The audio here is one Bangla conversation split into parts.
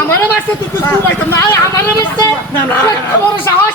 আমারে বাসে তুই কুবাইতাম না আমারে বাসে না না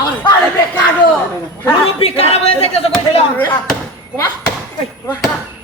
আমার পিকার হয়ে যাইতেছে কইছিলাম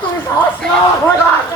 动手！快 sợ!